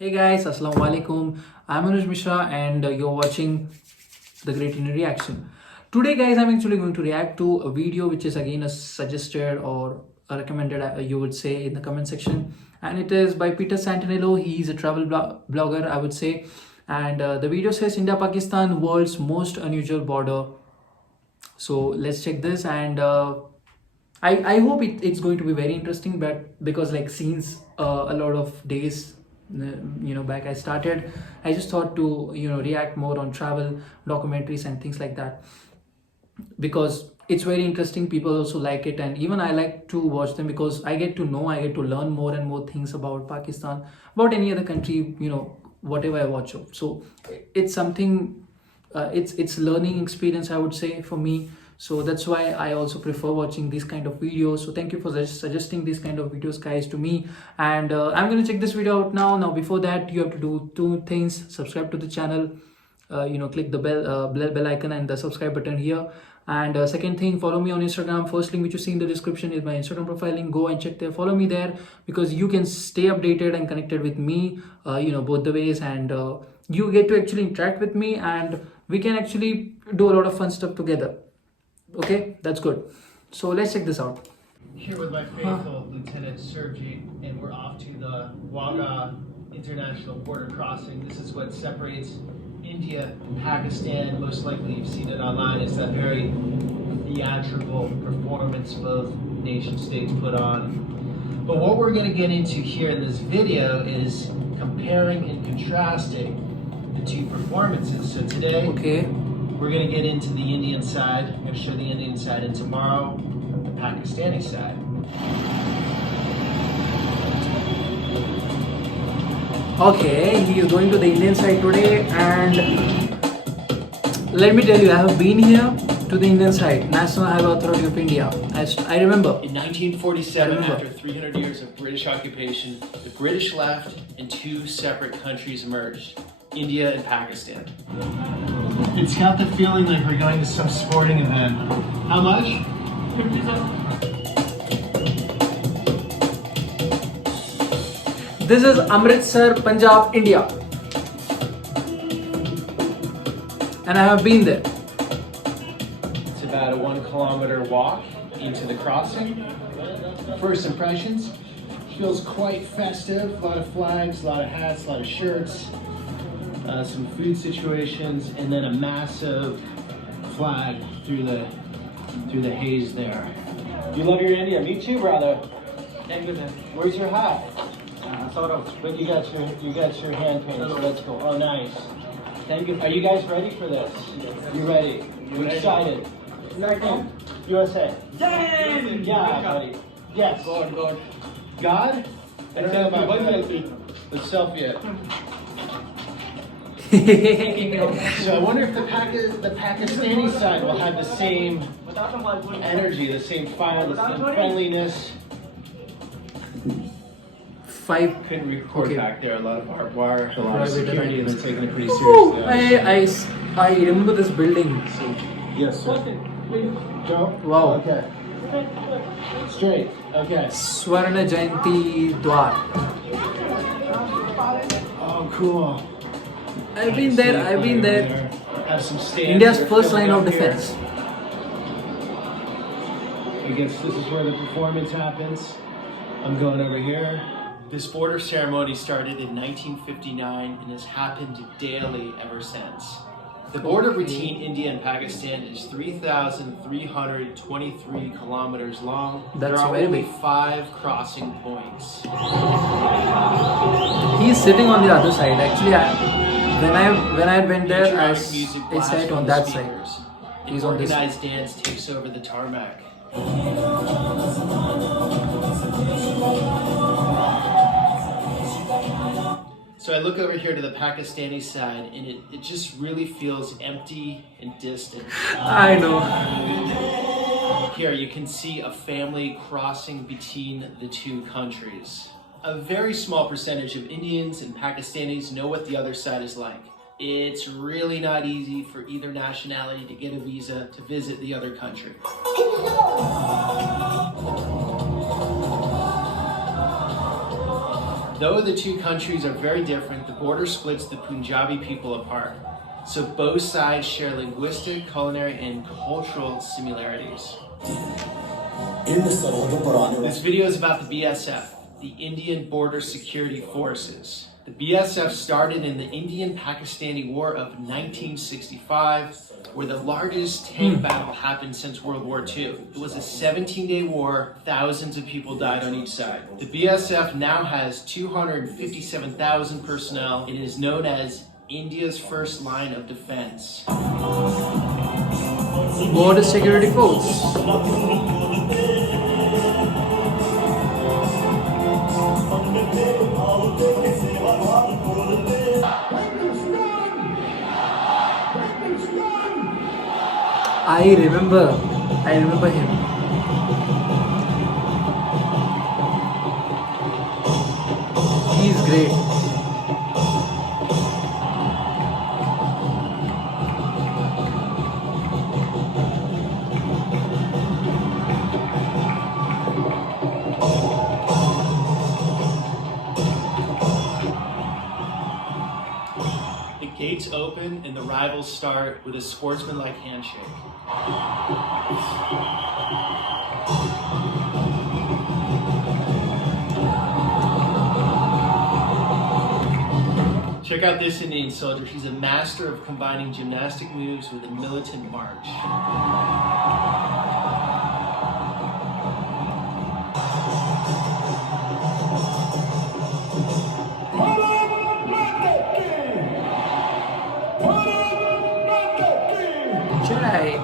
Hey guys, Assalamu alaikum. I'm Anuj Mishra and you're watching the Great Indian Reaction. Today guys, I'm actually going to react to a video which is again a suggested or a recommended, you would say, in the comment section. And it is by Peter Santenello. He's a travel blogger, I would say. And the video says India-Pakistan, world's most unusual border. So let's check this and I hope it's going to be very interesting, but because like since a lot of days back I just thought to react more on travel documentaries and things like that, because it's very interesting. People also like it, and even I like to watch them because I get to learn more and more things about Pakistan, about any other country, whatever I watch of. So it's something, it's learning experience, I would say, for me. So that's why I also prefer watching these kind of videos. So thank you for suggesting these kind of videos, guys, to me. And I'm gonna check this video out now. Before that, you have to do two things: subscribe to the channel, click the bell icon and the subscribe button here. And second thing, follow me on Instagram. First link which you see in the description is my Instagram profile link. Go and check there, follow me there, because you can stay updated and connected with me, both the ways. And you get to actually interact with me, and we can actually do a lot of fun stuff together. Okay, that's good. So let's check this out. Here with my faithful Lieutenant Sergi, and we're off to the WAGAH International Border Crossing. This is what separates India and Pakistan. Most likely you've seen it online. It's that very theatrical performance both nation states put on. But what we're going to get into here in this video is comparing and contrasting the two performances. So today, we're going to get into the Indian side. I'm going to show the Indian side, and tomorrow, the Pakistani side. Okay, he is going to the Indian side today, and let me tell you, I have been here to the Indian side, National Highway Authority of India. I remember. In 1947, after 300 years of British occupation, the British left and two separate countries emerged, India and Pakistan. It's got the feeling like we're going to some sporting event. How much? 50 cents. This is Amritsar, Punjab, India. And I have been there. It's about a 1 kilometer walk into the crossing. First impressions, feels quite festive. A lot of flags, a lot of hats, a lot of shirts. Some food situations, and then a massive flag through the haze there. You love your India, me too, brother. Thank you, man. Where's your hat? Sort of. But you got your hand paint. So let's go. Oh, nice. Thank you. Are you guys ready for this? You ready? You excited? American. USA. Yay! Yeah, buddy. Yes. God. God? I don't know about God. Let's selfie it. So I wonder if the Pakistani side will have the same energy, the same fire, the same friendliness. Couldn't record back there. A lot of barbed wire, a lot of security, and they're taking it pretty seriously. I remember this building. Yes, sir. Go. Wow. Okay. Straight. Okay. Swarna Jayanti Dwar. Oh, cool. I've been there. Have some stands. India's first line of defense. I guess this is where the performance happens. I'm going over here. This border ceremony started in 1959 and has happened daily ever since. The border between India and Pakistan is 3,323 kilometers long. That's there are very only big. 5 crossing points. He's sitting on the other side. Actually, when I went there, I sat on that side. He's on this side. Organized dance takes over the tarmac. So I look over here to the Pakistani side, and it just really feels empty and distant. I know. Here you can see a family crossing between the two countries. A very small percentage of Indians and Pakistanis know what the other side is like. It's really not easy for either nationality to get a visa to visit the other country. Though the two countries are very different, the border splits the Punjabi people apart. So both sides share linguistic, culinary, and cultural similarities. This video is about the BSF, the Indian Border Security Forces. The BSF started in the Indian-Pakistani War of 1965, where the largest tank battle happened since World War II. It was a 17-day war, thousands of people died on each side. The BSF now has 257,000 personnel and is known as India's first line of defense. Border Security Force. I remember him. He's great. The gates open and the rivals start with a sportsmanlike handshake. Check out this Indian soldier. He's a master of combining gymnastic moves with a militant march. Jai.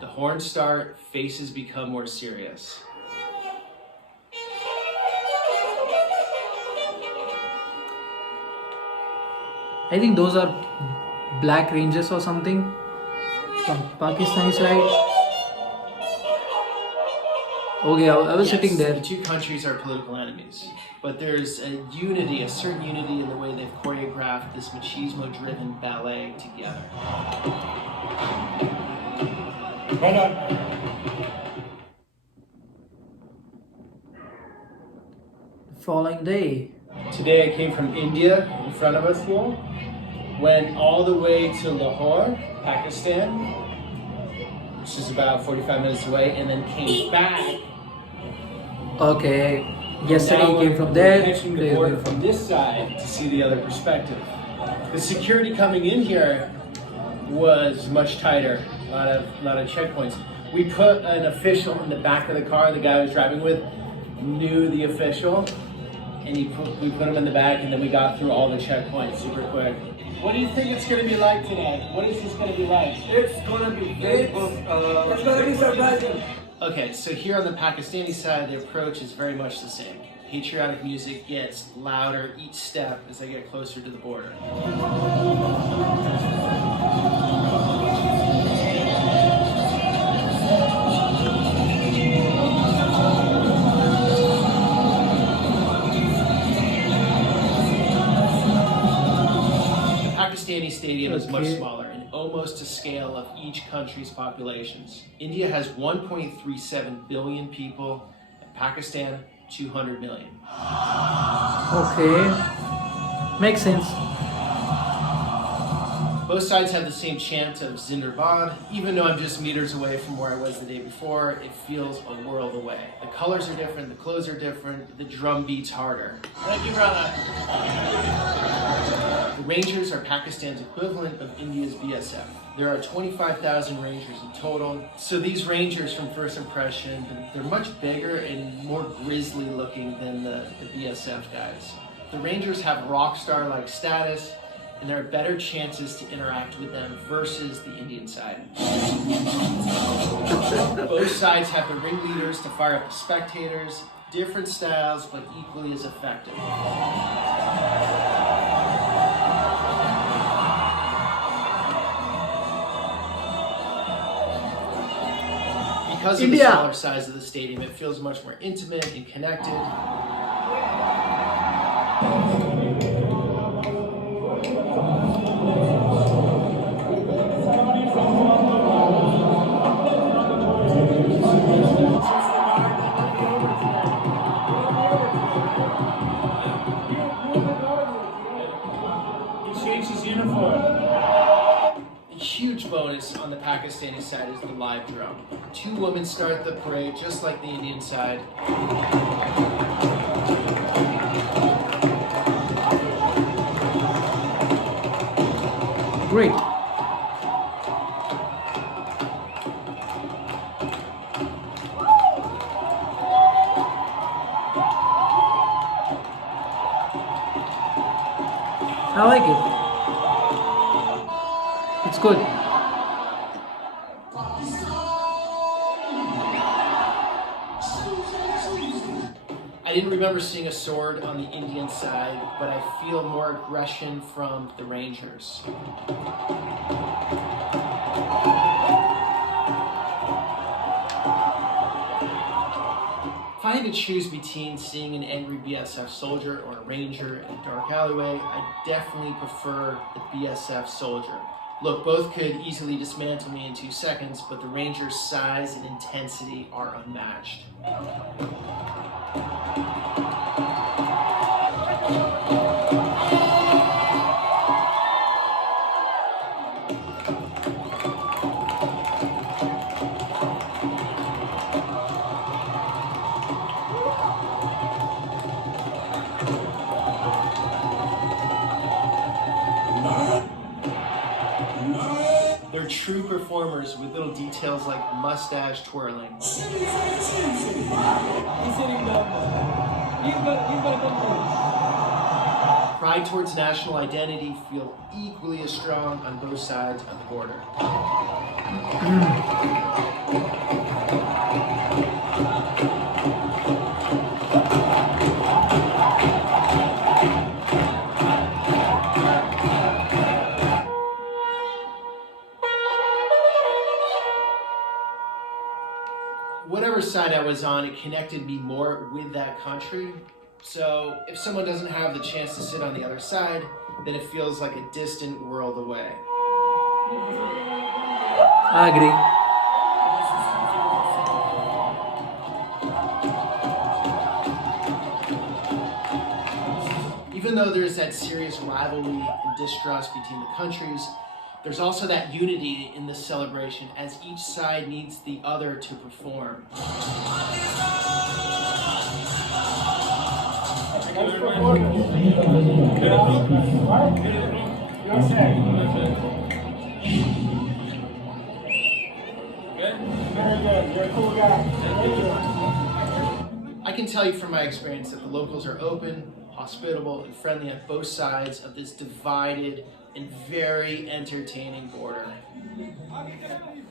The horns start, faces become more serious. I think those are black rangers or something from Pakistani side. Okay, I was sitting there. The two countries are political enemies, but there's a unity, a certain unity in the way they've choreographed this machismo-driven ballet together. Hold on. Following day. Today I came from India, in front of us here, went all the way to Lahore, Pakistan, which is about 45 minutes away, and then came back. Okay. Yesterday he came from there. Catching the today he border came from this side to see the other perspective. The security coming in here was much tighter. A lot of checkpoints. We put an official in the back of the car. The guy I was driving with knew the official, and we put him in the back, and then we got through all the checkpoints super quick. What do you think it's going to be like today? What is this going to be like? It's gonna be great. It's gonna be surprising. Okay, so here on the Pakistani side, the approach is very much the same. Patriotic music gets louder each step as I get closer to the border. The Pakistani stadium is much smaller and almost to scale of each country's populations. India has 1.37 billion people, and Pakistan 200 million. Okay. Makes sense. Both sides have the same chant of Zindabad. Even though I'm just meters away from where I was the day before, it feels a world away. The colors are different, the clothes are different, the drum beats harder. Thank you, brother. The Rangers are Pakistan's equivalent of India's BSF. There are 25,000 Rangers in total. So these Rangers, from first impression, they're much bigger and more grisly looking than the BSF guys. The Rangers have rock star-like status, and there are better chances to interact with them versus the Indian side. Both sides have the ringleaders to fire up the spectators, different styles, but equally as effective. Because of the smaller size of the stadium, it feels much more intimate and connected. bonus on the Pakistani side is the live drum. 2 women start the parade just like the Indian side. Great. I like it. It's good. I didn't remember seeing a sword on the Indian side, but I feel more aggression from the Rangers. If I had to choose between seeing an angry BSF soldier or a Ranger in a dark alleyway, I definitely prefer the BSF soldier. Look, both could easily dismantle me in 2 seconds, but the Ranger's size and intensity are unmatched. They're true performers with little details like mustache twirling. He's sitting down. He's got Pride towards national identity feel equally as strong on both sides of the border. Whatever side I was on, it connected me more with that country. So if someone doesn't have the chance to sit on the other side, then it feels like a distant world away. I agree. Even though there's that serious rivalry and distrust between the countries, there's also that unity in this celebration as each side needs the other to perform. I can tell you from my experience that the locals are open, hospitable, and friendly on both sides of this divided and very entertaining border.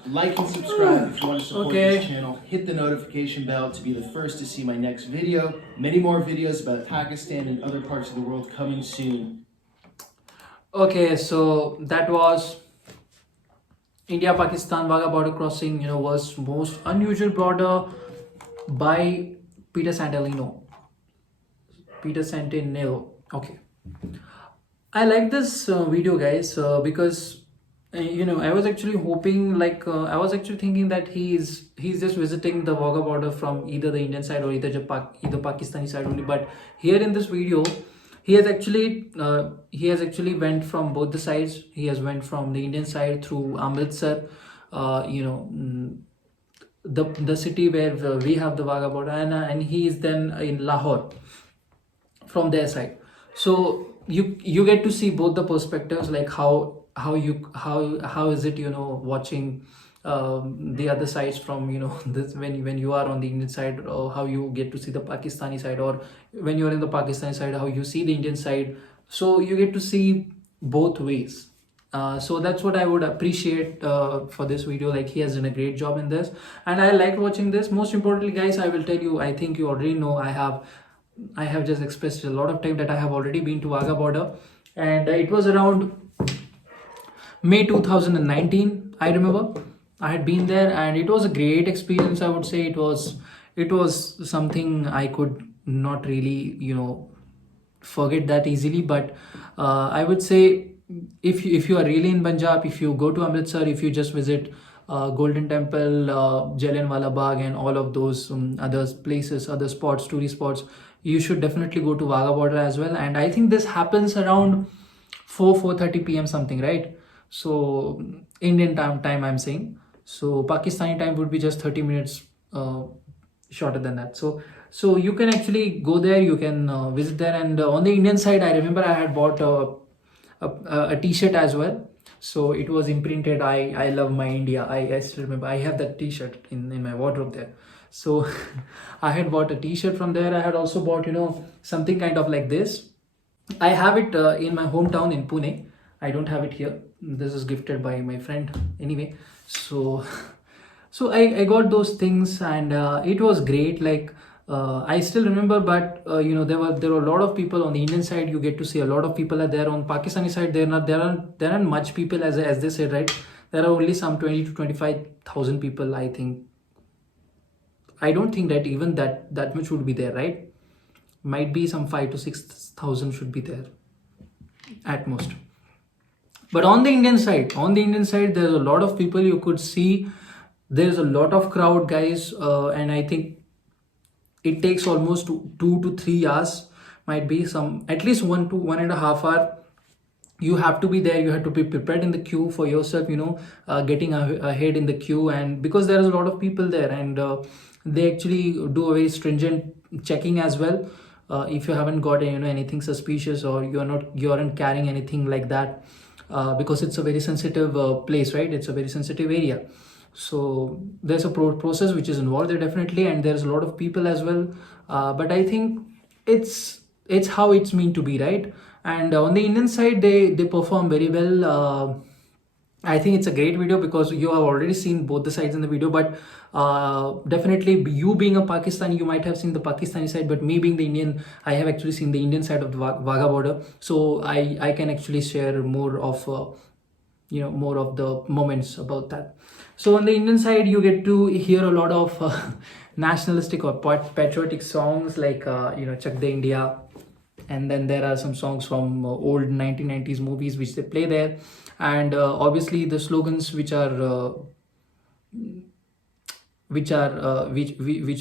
Like and subscribe if you want to support this channel. Hit the notification bell to be the first to see my next video. Many more videos about Pakistan and other parts of the world coming soon. Okay, so that was India-Pakistan WAGAH border crossing, was most unusual border by Peter Santenello. Okay. I like this video, guys, because I was actually hoping, I was actually thinking that he's just visiting the WAGAH border from either the Indian side or either Pakistani side only. But here in this video, he has actually went from both the sides. He has went from the Indian side through Amritsar, the city where we have the WAGAH border, and he is then in Lahore from their side. So you get to see both the perspectives, like how is it, watching the other sides from, this when you are on the Indian side, or how you get to see the Pakistani side, or when you're in the Pakistani side, how you see the Indian side. So you get to see both ways. So that's what I would appreciate for this video. Like, he has done a great job in this, and I like watching this. Most importantly, guys, I will tell you, I think you already know, I have just expressed a lot of time that I have already been to WAGAH border, and it was around May 2019. I remember I had been there, and it was a great experience. I would say it was something I could not really forget that easily. But I would say, if you are really in Punjab, if you go to Amritsar, if you just visit Golden Temple, Jallianwala Bagh, and all of those other places, other spots, tourist spots, you should definitely go to WAGAH border as well. And I think this happens around 4:30 p.m. something, right? So Indian time I'm saying. So Pakistani time would be just 30 minutes shorter than that. So you can actually go there, you can visit there. And on the Indian side, I remember I had bought a t-shirt as well. So it was imprinted, I love my India. I still remember I have that t-shirt in my wardrobe there. So I had bought a t-shirt from there. I had also bought, something kind of like this. I have it in my hometown in Pune. I don't have it here. This is gifted by my friend anyway. So so I got those things, and it was great. Like I still remember, but there were a lot of people on the Indian side. You get to see a lot of people are there. On Pakistani side, there aren't much people, as they said, right? There are only some 20 to 25,000 people, I think. I don't think that even that much would be there, right? Might be some 5 to 6,000 should be there at most. But on the Indian side, there's a lot of people you could see. There's a lot of crowd, guys, and I think it takes almost 2 to 3 hours. Might be some at least 1 to 1.5 hour. You have to be there. You have to be prepared in the queue for yourself. Getting ahead in the queue, and because there is a lot of people there, and they actually do a very stringent checking as well. If you haven't got anything suspicious, or you aren't carrying anything like that, because it's a very sensitive place, right? It's a very sensitive area. So there's a process which is involved there, definitely, and there's a lot of people as well. But I think it's how it's meant to be, right? And on the Indian side, they perform very well. I think it's a great video because you have already seen both the sides in the video. But definitely, you being a Pakistani, you might have seen the Pakistani side, but me being the Indian, I have actually seen the Indian side of the Wagah border. So I can actually share more of more of the moments about that. So on the Indian side, you get to hear a lot of nationalistic or patriotic songs like Chak De India, and then there are some songs from old 1990s movies which they play there, and obviously the slogans which you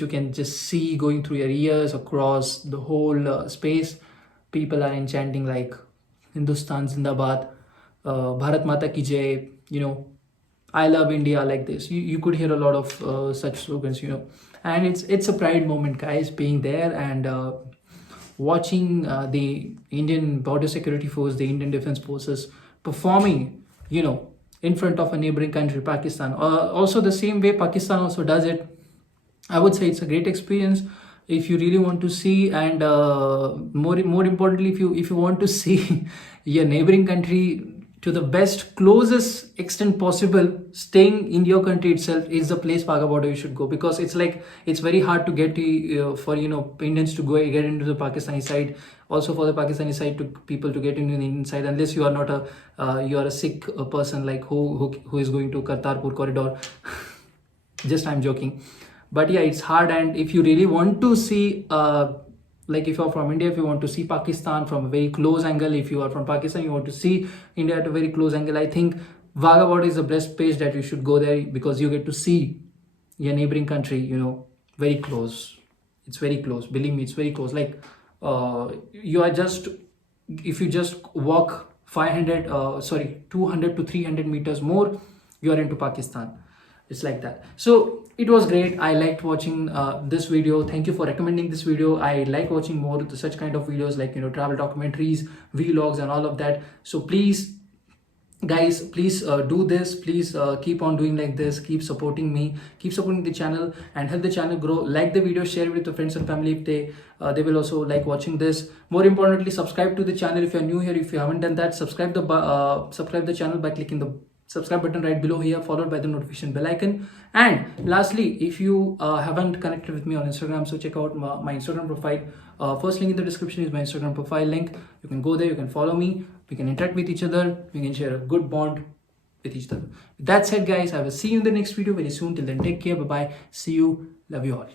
can just see going through your ears across the whole space. People are enchanting like Hindustan Zindabad, Bharat Mata Ki Jai, I love India, like this. You could hear a lot of such slogans, and it's a pride moment, guys, being there and watching the Indian border security force, the Indian defense forces performing, in front of a neighboring country, Pakistan. Also the same way Pakistan also does it. I would say it's a great experience if you really want to see, and more importantly, if you want to see your neighboring country to the best closest extent possible, staying in your country itself is the place, Wagah border, you should go, because it's very hard to get for Indians to get into the Pakistani side, also for the Pakistani side to people to get into the Indian side, unless you are not you are a Sikh person, like who is going to Kartarpur corridor. Just I'm joking, but yeah, it's hard. And if you really want to see like if you're from India, if you want to see Pakistan from a very close angle, if you are from Pakistan, you want to see India at a very close angle, I think Wagah border is the best place that you should go there, because you get to see your neighboring country, very close. It's very close. Believe me, it's very close. Like you are just, if you just walk 200 to 300 meters more, you are into Pakistan. It's like that. So it was great. I liked watching this video. Thank you for recommending this video. I like watching more of such kind of videos, like travel documentaries, vlogs, and all of that. So please, guys, please do this. Please keep on doing like this. Keep supporting me, keep supporting the channel, and help the channel grow. Like the video, share it with your friends and family if they will also like watching this. More importantly, subscribe to the channel if you're new here. If you haven't done that, subscribe the channel by clicking the subscribe button right below here, followed by the notification bell icon. And lastly, if you haven't connected with me on Instagram, so check out my Instagram profile. First link in the description is my Instagram profile link. You can go there, you can follow me, we can interact with each other, we can share a good bond with each other. With that said, guys, I will see you in the next video very soon. Till then, take care, bye bye, see you, love you all.